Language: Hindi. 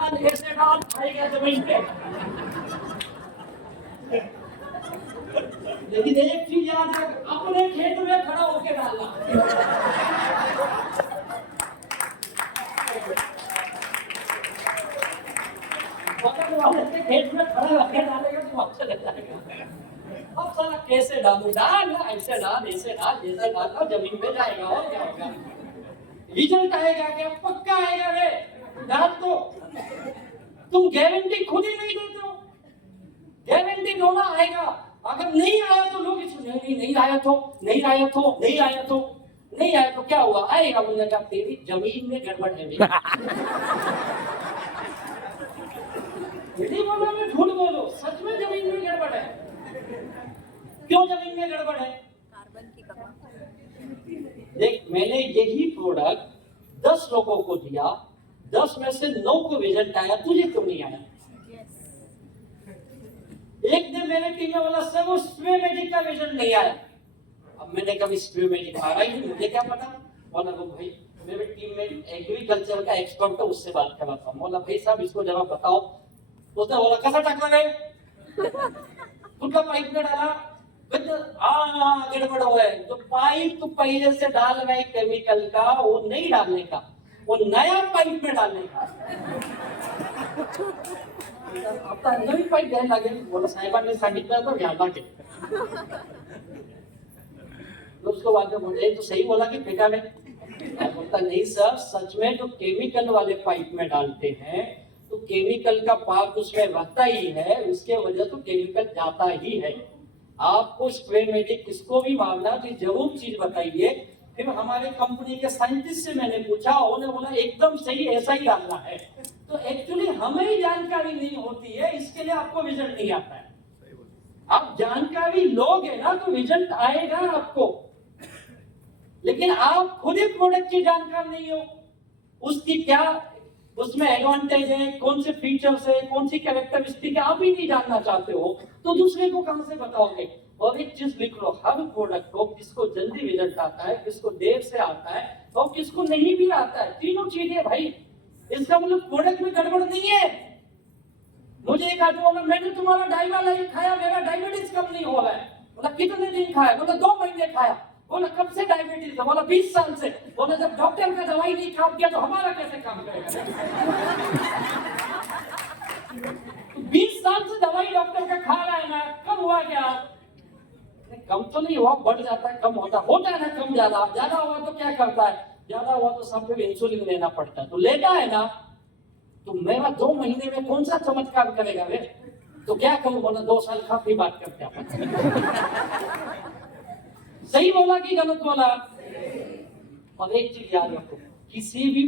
ऐसे डाल खाएगा जमीन पे। लेकिन एक चीज याद रख, अपने खेत में खड़ा होके डालना। बगल वाले के खेत में खड़ा होके डालेगा तो अच्छा लगता है। अब साला कैसे डालू, डाल ऐसे डाल, ऐसे डाल, जैसे डालना जमीन पे जाएगा और क्या होगा। रिजल्ट आएगा क्या? पक्का आएगा रे। डाल तो तुम गारंटी खुद ही नहीं देते हो। गारंटी दोनों आएगा, अगर नहीं आया तो लोग नहीं आया तो नहीं आया तो नहीं आया तो नहीं आया तो क्या हुआ, आएगा बोलने का तेरी जमीन में गड़बड़ है। यदि बोलो मैं झूठ बोलो, सच में जमीन में गड़बड़ है। क्यों जमीन में गड़बड़ है? कार्बन की कमी। देख, मैंने यही प्रोडक्ट 10 लोगों को दिया, 10 में से 9 को रिजल्ट आया, तुझे क्यों नहीं आया? एक दिन मेरे टीम में बोला सर वो स्प्रेमेटिक का रिजल्ट नहीं आया। अब मैंने कभी स्प्रेमेटिक आ रहा ही नहीं, मुझे क्या पता। बोला वो भाई मेरे टीम में एग्रीकल्चर का एक्सपर्ट है, उससे बात करवाता हूँ। बोला भाई साहब इसको जरा बताओ। उसने बोला कसा टाकला है उनका पाइप में डाला, गड़बड़ हुआ है। जो पाइप तो पहले से डाल रहे केमिकल का, वो नहीं डालने का, वो नया पाइप में डालने का। आता नवी पाइप द्यायला लागेल। बोला साहेबांनी सांगितलं तर घ्या लागेल। उसको बाद में बोले तो सही बोला कि बेटा ने? बोलता नहीं सर, सच में जो केमिकल वाले पाइप में डालते हैं तो केमिकल का पार्ट उसमें रहता ही है, उसके वजह तो केमिकल जाता ही है। आपको स्प्रेमेटिक किसको भी मांगना तो जरूर चीज बताइए। फिर हमारे कंपनी के साइंटिस्ट से मैंने पूछा, उन्होंने बोला एकदम सही, ऐसा ही डालना है। तो एक्चुअली हमें ही जानकारी नहीं होती है, इसके लिए आपको रिजल्ट नहीं आता है। आप जानकारी लोगे ना तो रिजल्ट आएगा आपको, लेकिन आप खुद ही प्रोडक्ट की जानकार नहीं हो, उसकी क्या उसमें एडवांटेज है, कौन से फीचर्स है, कौन सी कैरेक्टरिस्टिक है, आप ही नहीं जानना चाहते हो तो दूसरे को कहां से बताओगे। और एक चीज लिख लो, हर प्रोडक्ट को किसको जल्दी रिजल्ट आता है, किसको देर से आता है और किसको नहीं भी आता है। तीनों चीजें भाई, इसका मतलब प्रोडक्ट में गड़बड़ नहीं है। मुझे एक आदमी बोला मैंने तुम्हारा डाइवा लाइफ खाया, मेरा डायबिटीज कम नहीं हो रहा है। बोला कितने दिन खाया? बोला 2 महीने खाया। बोला कब से डायबिटीज है? बोला 20 साल से। बोला जब डॉक्टर का दवाई नहीं काम किया तो हमारा कैसे काम करेगा? 20 साल से दवाई डॉक्टर का खा रहा है ना, कम हुआ क्या? कम तो नहीं हुआ, बढ़ जाता है, कम होता है ना, कम ज्यादा। ज्यादा हुआ तो क्या करता है? ज्यादा हुआ तो सब फिर इंसुलिन लेना पड़ता है, तो लेता है ना। तो मेरा 2 महीने में कौन सा चमत्कार करेगा रे? तो क्या करूं? बोला 2 साल काफी बात करते हैं। सही बोला कि गलत बोला? और एक चीज याद रखो, किसी भी